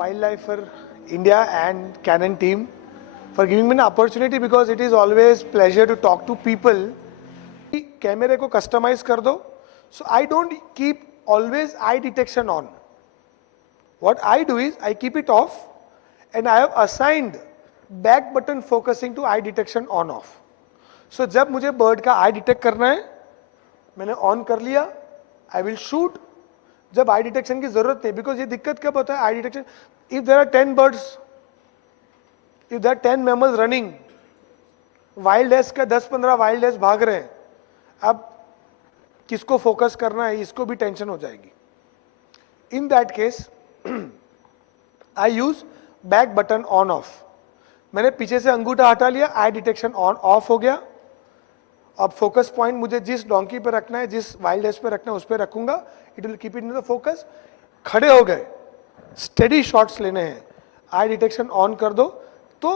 Wildlife for India and Canon team for giving me an opportunity, because it is always pleasure to talk to people. कैमरे को customise कर दो, so I don't keep always eye detection on. What I do is I keep it off and I have assigned back button focusing to eye detection on off. So जब मुझे bird का eye detect करना है, मैंने on कर लिया, I will shoot. जब आई detection की जरूरत नहीं, बिकॉज ये दिक्कत कब होता है eye detection, if there are 10 birds, if there are 10 mammals running, wild ass का 10-15 वाइल्ड एस भाग रहे हैं, अब किसको फोकस करना है, इसको भी टेंशन हो जाएगी. In that case I use back button on off. मैंने पीछे से अंगूठा हटा लिया, आई डिटेक्शन ऑन ऑफ हो गया. अब फोकस पॉइंट मुझे जिस डोंकी पे रखना है, जिस वाइल्ड एस पे रखना है, उस पे रखूंगा. It will keep it in the focus. खड़े हो गए, स्टेडी शॉट्स लेने हैं, आई डिटेक्शन ऑन कर दो. तो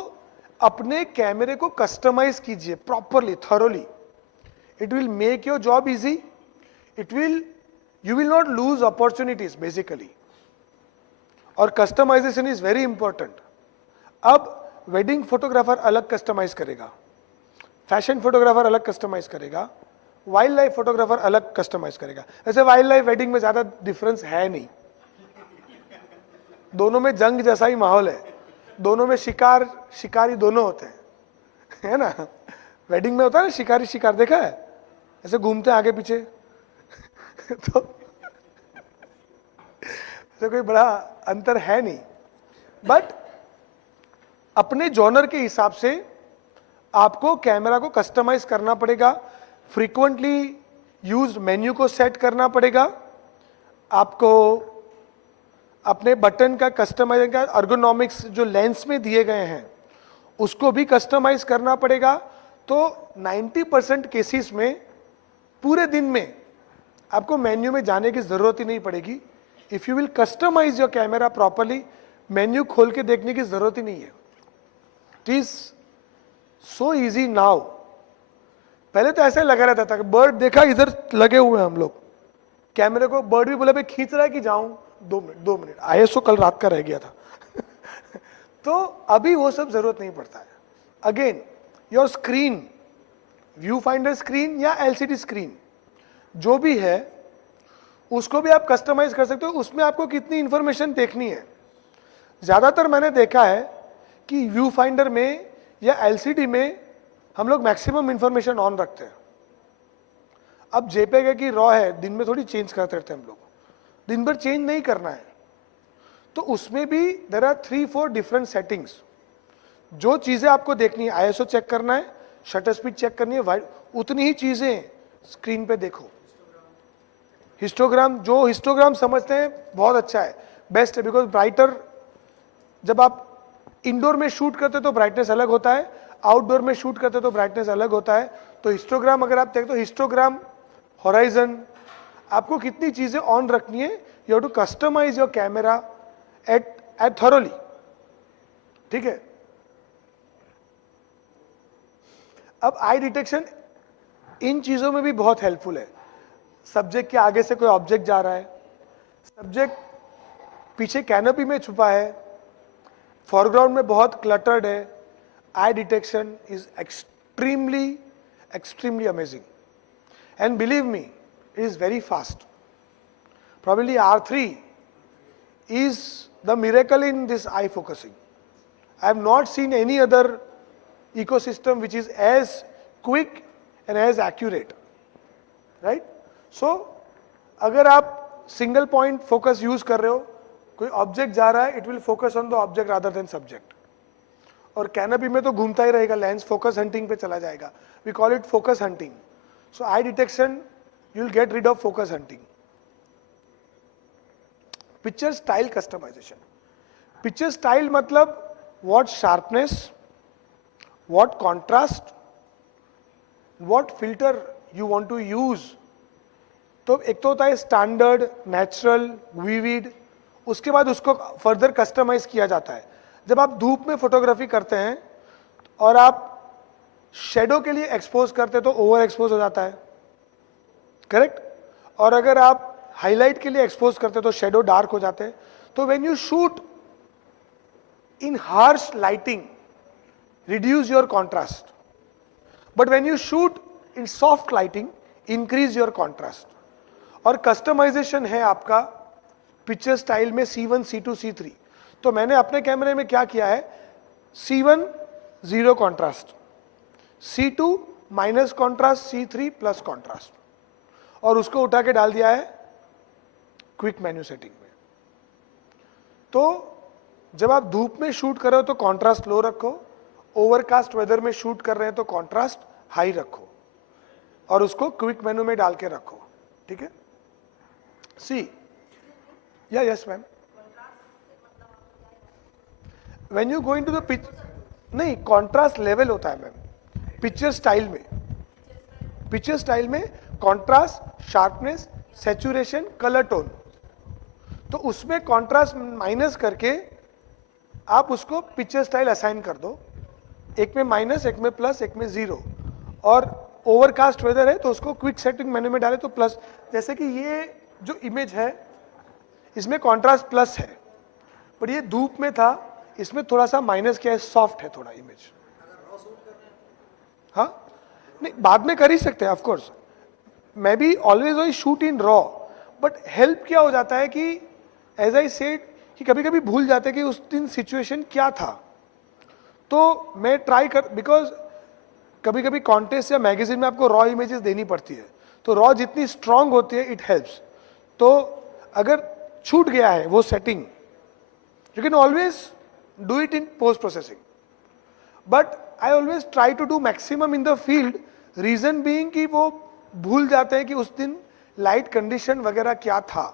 अपने कैमरे को कस्टमाइज कीजिए properly, thoroughly. It will make your job easy. You will not lose opportunities basically. और कस्टमाइजेशन इज वेरी इंपॉर्टेंट. अब वेडिंग फोटोग्राफर अलग कस्टमाइज करेगा, फैशन फोटोग्राफर अलग कस्टमाइज करेगा, वाइल्ड लाइफ फोटोग्राफर अलग कस्टमाइज करेगा. ऐसे वाइल्ड लाइफ वेडिंग में ज्यादा डिफरेंस है नहीं, दोनों में जंग जैसा ही माहौल है, दोनों में शिकारी दोनों होते हैं, है ना. वेडिंग में होता है ना शिकारी शिकार, देखा है ऐसे घूमते हैं आगे पीछे. तो कोई बड़ा अंतर है नहीं. बट अपने जॉनर के हिसाब से आपको कैमरा को कस्टमाइज करना पड़ेगा. फ्रीक्वेंटली यूज्ड मेन्यू को सेट करना पड़ेगा. आपको अपने बटन का कस्टमाइज का अर्गोनॉमिक्स जो लेंस में दिए गए हैं उसको भी कस्टमाइज करना पड़ेगा. तो 90% केसेस में पूरे दिन में आपको मेन्यू में जाने की जरूरत ही नहीं पड़ेगी. If you will customise your camera properly, menu खोल के देखने की जरूरत ही नहीं है. It is so easy now. पहले तो ऐसा लगा रहता था कि बर्ड देखा इधर लगे हुए हैं हम लोग, कैमरे को बर्ड भी बोले भाई खींच रहा है कि जाऊं, 2 मिनट आईएसओ कल रात का रह गया था. तो अभी वो सब जरूरत नहीं पड़ता है. Again your screen, view finder screen या एलसीडी स्क्रीन जो भी है उसको भी आप कस्टमाइज कर सकते हो. उसमें आपको कितनी इंफॉर्मेशन देखनी है. ज्यादातर मैंने देखा है कि व्यू फाइंडर में या एलसीडी में हम लोग मैक्सिमम इंफॉर्मेशन ऑन रखते हैं. अब जेपेग है कि रॉ है, दिन में थोड़ी चेंज करते रहते हैं हम लोग, दिन भर चेंज नहीं करना है. तो उसमें भी देयर आर 3-4 डिफरेंट सेटिंग्स. जो चीजें आपको देखनी है, आईएसओ चेक करना है, शटर स्पीड चेक करनी है, उतनी ही चीजें स्क्रीन पे देखो. हिस्टोग्राम, जो हिस्टोग्राम समझते हैं बहुत अच्छा है, बेस्ट है. बिकॉज ब्राइटर, जब आप इंडोर में शूट करते तो ब्राइटनेस अलग होता है, आउटडोर में शूट करते तो ब्राइटनेस अलग होता है. तो हिस्टोग्राम अगर आप देखते हो, हिस्टोग्राम, होराइजन, आपको कितनी चीजें ऑन रखनी है. You have to customise your camera at thoroughly. ठीक है. अब आई डिटेक्शन इन चीजों में भी बहुत हेल्पफुल है. सब्जेक्ट के आगे से कोई ऑब्जेक्ट जा रहा है, सब्जेक्ट पीछे कैनोपी में छुपा है, फॉरग्राउंड में बहुत क्लटर्ड है, eye detection is extremely amazing. And believe me, it is very fast. Probably R3 is the miracle in this eye focusing. I have not seen any other ecosystem which is as quick and as accurate. Right? So, अगर आप single point focus use कर रहे हो, कोई object जा रहा है, it will focus on the object rather than subject. और कैनोपी में तो घूमता ही रहेगा, लेंस फोकस हंटिंग पे चला जाएगा. We call it focus hunting. So eye detection, you will get rid of focus hunting. Picture style customization. Picture style मतलब what sharpness, what contrast, what filter you want to use. तो एक तो होता है standard, natural, vivid, उसके बाद उसको further customise किया जाता है. जब आप धूप में फोटोग्राफी करते हैं और आप शेडो के लिए एक्सपोज करते हैं तो ओवर एक्सपोज हो जाता है, करेक्ट. और अगर आप हाईलाइट के लिए एक्सपोज करते हैं तो शेडो डार्क हो जाते हैं. तो when you shoot in harsh lighting reduce your contrast, but when you shoot in soft lighting increase your contrast. और कस्टमाइजेशन है आपका पिक्चर स्टाइल में C1, C2, C3. तो मैंने अपने कैमरे में क्या किया है, C1 zero contrast, C2 minus contrast, C3 plus contrast, और उसको उठा के डाल दिया है क्विक मेन्यू सेटिंग में. तो जब आप धूप में शूट कर रहे हो तो कॉन्ट्रास्ट लो रखो, ओवरकास्ट वेदर में शूट कर रहे हैं तो कॉन्ट्रास्ट हाई रखो, और उसको क्विक मेन्यू में डाल के रखो. ठीक है. सी या yes ma'am, when you go into the pitch, नहीं कॉन्ट्रास्ट लेवल होता है मैम पिक्चर स्टाइल में. पिक्चर स्टाइल में contrast, sharpness, saturation, colour tone, तो उसमें कॉन्ट्रास्ट माइनस करके आप उसको पिक्चर स्टाइल असाइन कर दो, एक में माइनस, एक में प्लस, एक में जीरो. और ओवरकास्ट वेदर है तो उसको क्विक सेटिंग मेन्यू में डाले तो प्लस. जैसे कि ये जो इमेज है इसमें कॉन्ट्रास्ट प्लस है, पर ये धूप में था, इसमें थोड़ा सा माइनस किया है, सॉफ्ट है थोड़ा इमेज. हाँ नहीं, बाद में कर ही सकते हैं ऑफ कोर्स. मैं भी always I shoot in raw, but help क्या हो जाता है कि एज आई सेड कि कभी कभी भूल जाते कि उस दिन सिचुएशन क्या था. तो मैं ट्राई कर, बिकॉज कभी कभी कॉन्टेस्ट या मैगजीन में आपको रॉ इमेजेस देनी पड़ती है, तो रॉ जितनी स्ट्रांग होती है इट हेल्प्स. तो अगर छूट गया है वो setting, you can always do it in post processing, but I always try to do maximum in the field. Reason being कि वो भूल जाते हैं कि उस दिन लाइट कंडीशन वगैरह क्या था.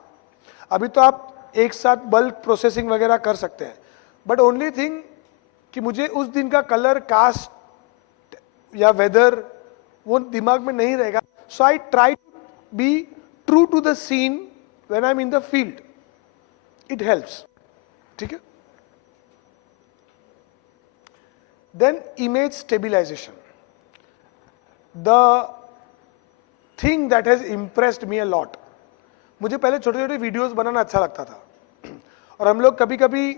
अभी तो आप एक साथ बल्क प्रोसेसिंग वगैरह कर सकते हैं, बट ओनली थिंग कि मुझे उस दिन का कलर, कास्ट या वेदर वो दिमाग में नहीं रहेगा. So I try to be true to the scene when I am in the field. It helps. ठीक है. Then image stabilization, the thing that has impressed me a lot. मुझे पहले छोटे छोटे वीडियोस बनाना अच्छा लगता था, और हम लोग कभी कभी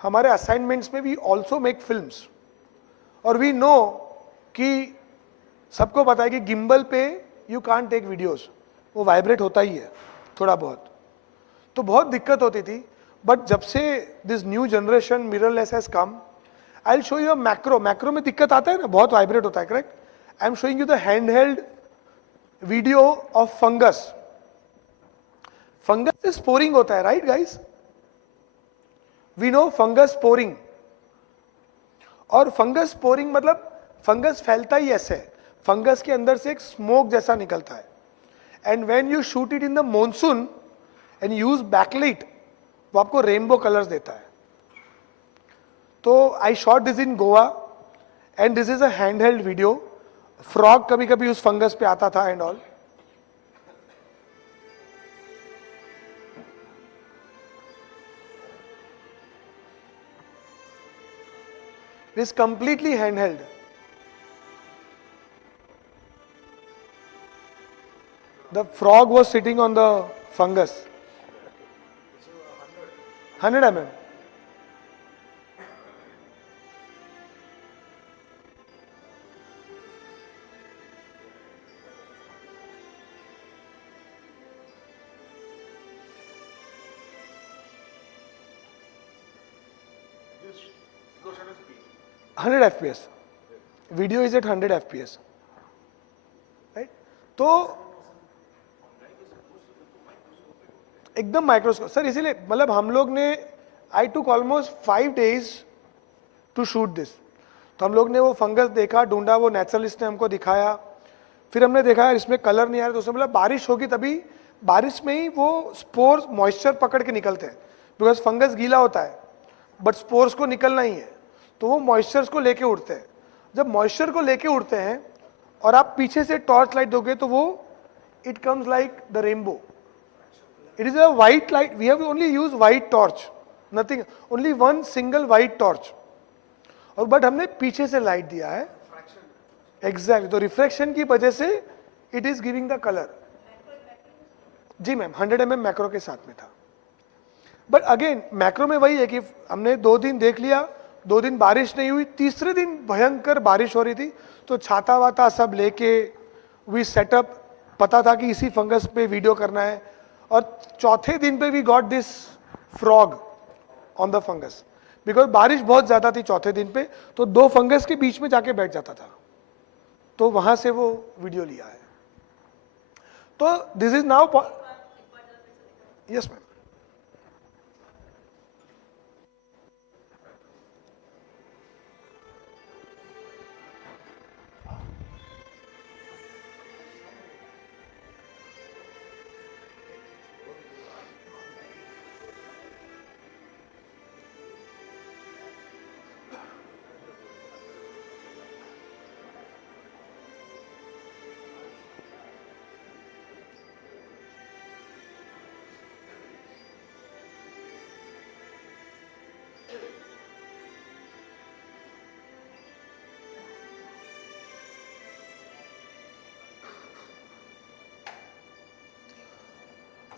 हमारे असाइनमेंट्स में वी ऑल्सो मेक फिल्म्स, और वी नो कि सबको पता है कि गिम्बल पे यू कांट टेक वीडियोस, वो वाइब्रेट होता ही है थोड़ा बहुत, तो बहुत दिक्कत होती थी. बट जब से this new generation mirrorless has come, I will show you a macro. Macro में दिक्कत आता है ना, बहुत वाइब्रेट होता है, correct. I am showing you the handheld video of fungus. Fungus से स्पोरिंग होता है, right guys. We know fungus sporing, और फंगस स्पोरिंग मतलब फंगस फैलता ही ऐसे, फंगस के अंदर से एक स्मोक जैसा निकलता है. And when you shoot it in the monsoon and use backlight, वो आपको रेनबो कलर्स देता है. तो I shot this in Goa, and this is a handheld video. Frog कभी कभी उस फंगस पे आता था and all. It is completely handheld. The frog was sitting on the fungus. 100 mm. Hundred FPS. Video is at 100 FPS. Right? तो एकदम microscope sir, इसीलिए मतलब हम लोग ने I took almost 5 days to shoot this. तो हम लोग ने वो फंगस देखा, ढूंढा, वो नेचुरलिस्ट ने हमको दिखाया, फिर हमने देखा यार इसमें कलर नहीं आ रहा, तो उसने बोला बारिश होगी तभी, बारिश में ही वो स्पोर्स मॉइस्चर पकड़ के निकलते हैं, बिकॉज फंगस गीला होता है बट स्पोर्स को निकलना ही है, तो वो मॉइस्चर्स को लेके उड़ते हैं. जब मॉइस्चर को लेके उड़ते हैं और आप पीछे से टॉर्च लाइट दोगे तो वो it comes like the rainbow. It is a white light. We have only used white torch, nothing, only one single white torch. और बट हमने पीछे से लाइट दिया है. एग्जैक्टली. तो रिफ्लेक्शन की वजह से it is giving the colour. जी मैम, 100 mm मैक्रो के साथ में था. बट अगेन मैक्रो में वही है कि हमने 2 दिन देख लिया, 2 दिन बारिश नहीं हुई, तीसरे दिन भयंकर बारिश हो रही थी, तो छाता वाता सब लेके वी सेटअप, पता था कि इसी फंगस पे वीडियो करना है, और चौथे दिन पे we got this frog on the fungus, because बारिश बहुत ज्यादा थी चौथे दिन पे, तो 2 फंगस के बीच में जाके बैठ जाता था, तो वहां से वो वीडियो लिया है। तो this is now, yes ma'am.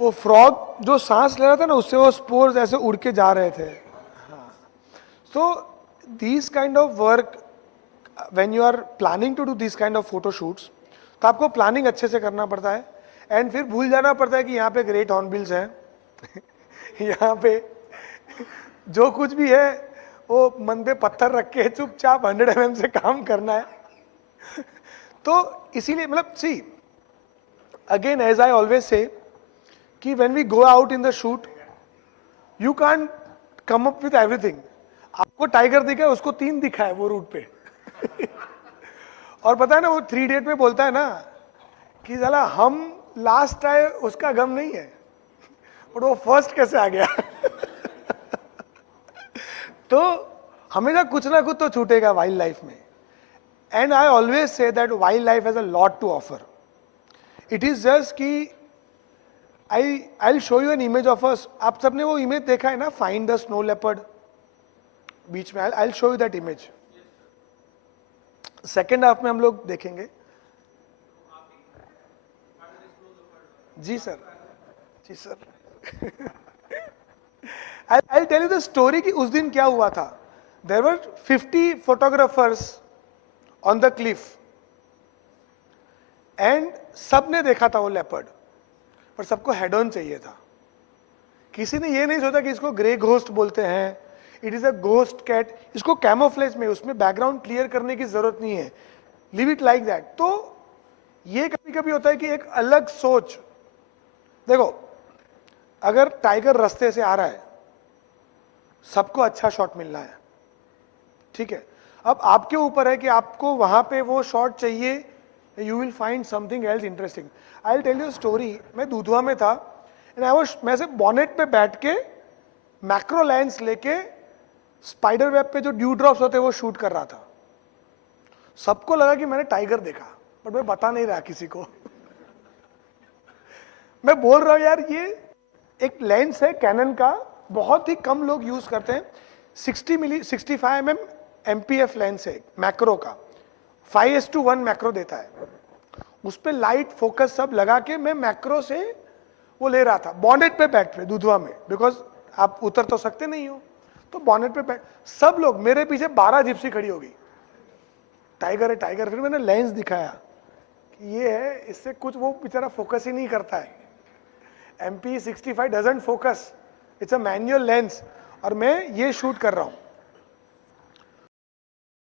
वो फ्रॉग जो सांस ले रहा था ना, उससे वो स्पोर्स ऐसे उड़ के जा रहे थे। So these kind of work, when you are planning to do this kind of photo shoots, तो आपको प्लानिंग अच्छे से करना पड़ता है, एंड फिर भूल जाना पड़ता है कि यहाँ पे ग्रेट हॉर्नबिल्स हैं यहाँ पे जो कुछ भी है वो मन पे पत्थर रख के चुपचाप 100 mm से काम करना है तो इसीलिए मतलब see again as I always say कि when we go out in the shoot you can come up with everything. आपको टाइगर दिखा है, उसको 3 दिखा है वो रूट पे और पता है ना, वो 3 डेट में बोलता है ना कि साला हम लास्ट आए उसका गम नहीं है, और वो फर्स्ट कैसे आ गया तो हमेशा कुछ ना कुछ तो छूटेगा वाइल्ड लाइफ में, and I always say that wild life has a lot to offer. It is just कि I show you an image of us. आप सबने वो इमेज देखा है ना, फाइंड द स्नो लेपर्ड बीच में, I show you that image. Second half में हम लोग देखेंगे। जी सर, जी sir I'll tell you the story कि उस दिन क्या हुआ था। There were 50 photographers on the cliff and सबने देखा था वो लेपर्ड, पर सबको हेड ऑन चाहिए था। किसी ने ये नहीं सोचा कि इसको ग्रे घोस्ट बोलते हैं, it is a ghost cat, इसको कैमोफ्लेज में, उसमें बैकग्राउंड क्लियर करने की जरूरत नहीं है, लीव इट लाइक दैट। तो ये कभी कभी होता है कि एक अलग सोच, देखो अगर टाइगर रास्ते से आ रहा है, सबको अच्छा शॉट मिलना है, ठीक है, अब आपके ऊपर है कि आपको वहां पे वो शॉट चाहिए, you will find something else interesting. I will tell you story. मैं दूधवा में था एंड आई वाज, मैं से बॉनेट पे बैठ के मैक्रो लेंस लेके स्पाइडर वेब पे जो ड्यू ड्रॉप्स होते हैं वो शूट कर रहा था। सबको लगा कि मैंने टाइगर देखा, बट मैं बता नहीं रहा किसी को मैं बोल रहा हूं यार ये एक लेंस है कैनन का, बहुत ही कम लोग यूज करते हैं, 65 mm MPF लेंस है मैक्रो का, 5:1 मैक्रो देता है, उस पर लाइट फोकस सब लगा के मैं मैक्रो से वो ले रहा था बॉनेट पे बैठ पे दूधवा में, बिकॉज आप उतर तो सकते नहीं हो, तो बॉनेट पे बैठ, सब लोग मेरे पीछे 12 जिप्सी खड़ी हो गई, टाइगर है टाइगर। फिर मैंने लेंस दिखाया कि ये है, इससे कुछ वो बेचारा फोकस ही नहीं करता है, MP65 doesn't focus, it's a manual lens, और मैं ये शूट कर रहा हूं।